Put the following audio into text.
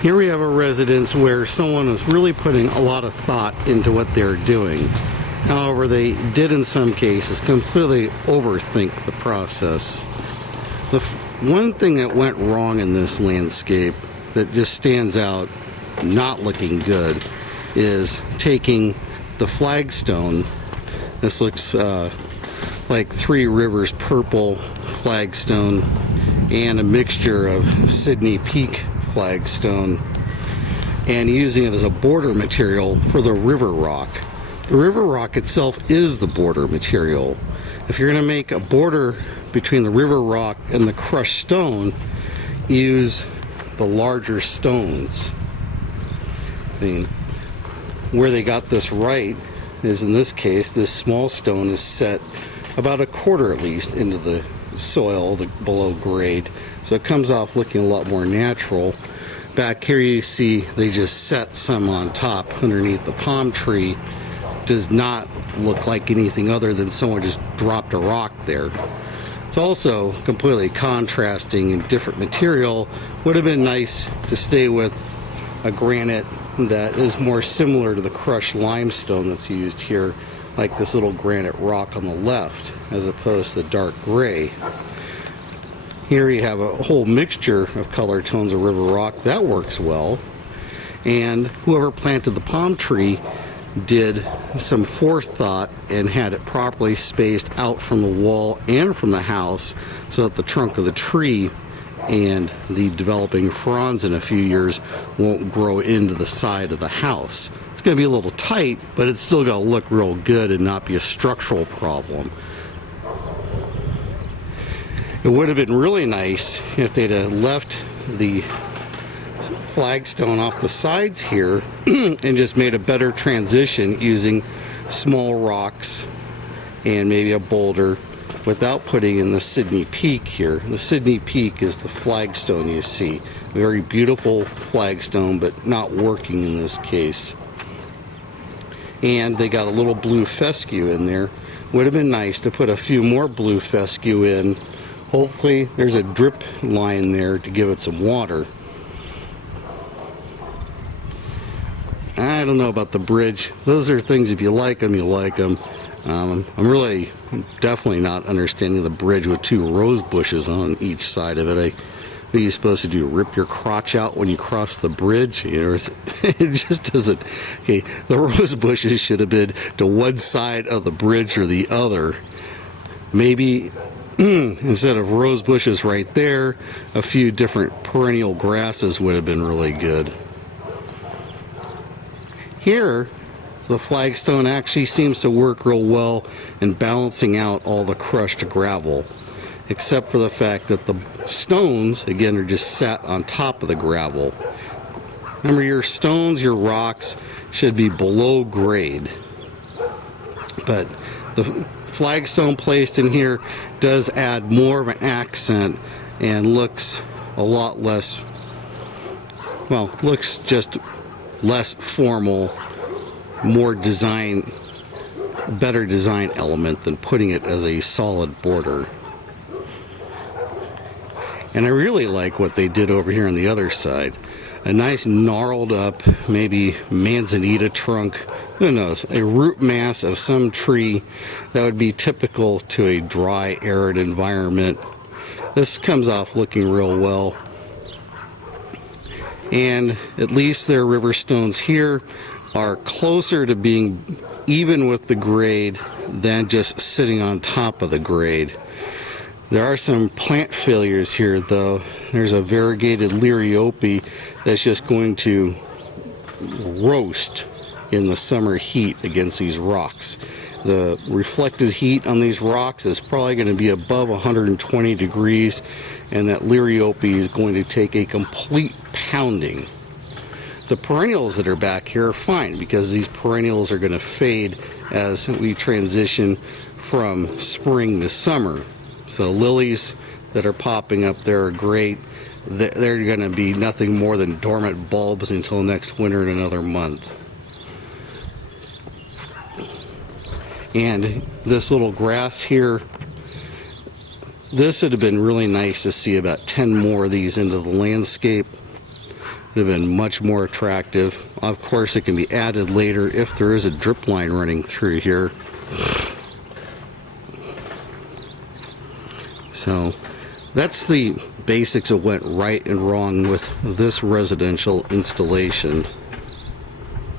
Here we have a residence where someone was really putting a lot of thought into what they're doing. However, they did in some cases completely overthink the process. The one thing that went wrong in this landscape that just stands out not looking good is taking the flagstone. This looks like Three Rivers purple flagstone and a mixture of Sydney Peak flagstone, and using it as a border material for the river rock. The river rock itself is the border material. If you're going to make a border between the river rock and the crushed stone, use the larger stones. Where they got this right is, in this case, this small stone is set about a quarter at least into the soil, below grade, so it comes off looking a lot more natural. Back here you see they just set some on top underneath the palm tree. Does not look like anything other than someone just dropped a rock there. It's also completely contrasting and different material. Would have been nice to stay with a granite that is more similar to the crushed limestone that's used here, like this little granite rock on the left, as opposed to the dark gray. Here you have a whole mixture of color tones of river rock. That works well. And whoever planted the palm tree did some forethought and had it properly spaced out from the wall and from the house so that the trunk of the tree and the developing fronds in a few years won't grow into the side of the house. It's going to be a little tight, but it's still going to look real good and not be a structural problem. It would have been really nice if they'd have left the flagstone off the sides here and just made a better transition using small rocks and maybe a boulder without putting in the Sydney Peak here. The Sydney Peak is the flagstone you see. Very beautiful flagstone, but not working in this case. And they got a little blue fescue in there. Would have been nice to put a few more blue fescue in. Hopefully there's a drip line there to give it some water. I don't know about the bridge. Those are things, if you like them, you like them. I'm really definitely not understanding the bridge with two rose bushes on each side of it. What are you supposed to do? Rip your crotch out when you cross the bridge? You know, it just doesn't. Okay, the rose bushes should have been to one side of the bridge or the other. Maybe instead of rose bushes right there, a few different perennial grasses would have been really good. Here, the flagstone actually seems to work real well in balancing out all the crushed gravel, except for the fact that the stones, again, are just sat on top of the gravel. Remember, your stones, your rocks, should be below grade. But the flagstone placed in here does add more of an accent and looks a lot less, well, looks just less formal, more design, better design element than putting it as a solid border. And I really like what they did over here on the other side. A nice gnarled up, maybe manzanita trunk, who knows, a root mass of some tree that would be typical to a dry, arid environment. This comes off looking real well. And at least their river stones here are closer to being even with the grade than just sitting on top of the grade. There are some plant failures here, though. There's a variegated liriope that's just going to roast in the summer heat against these rocks. The reflected heat on these rocks is probably going to be above 120 degrees, and that liriope is going to take a complete pounding. The perennials that are back here are fine because these perennials are going to fade as we transition from spring to summer. So lilies that are popping up there are great. They're going to be nothing more than dormant bulbs until next winter in another month. And this little grass here, this would have been really nice to see about 10 more of these into the landscape. would have been much more attractive. Of course, it can be added later if there is a drip line running through here. So that's the basics of what went right and wrong with this residential installation.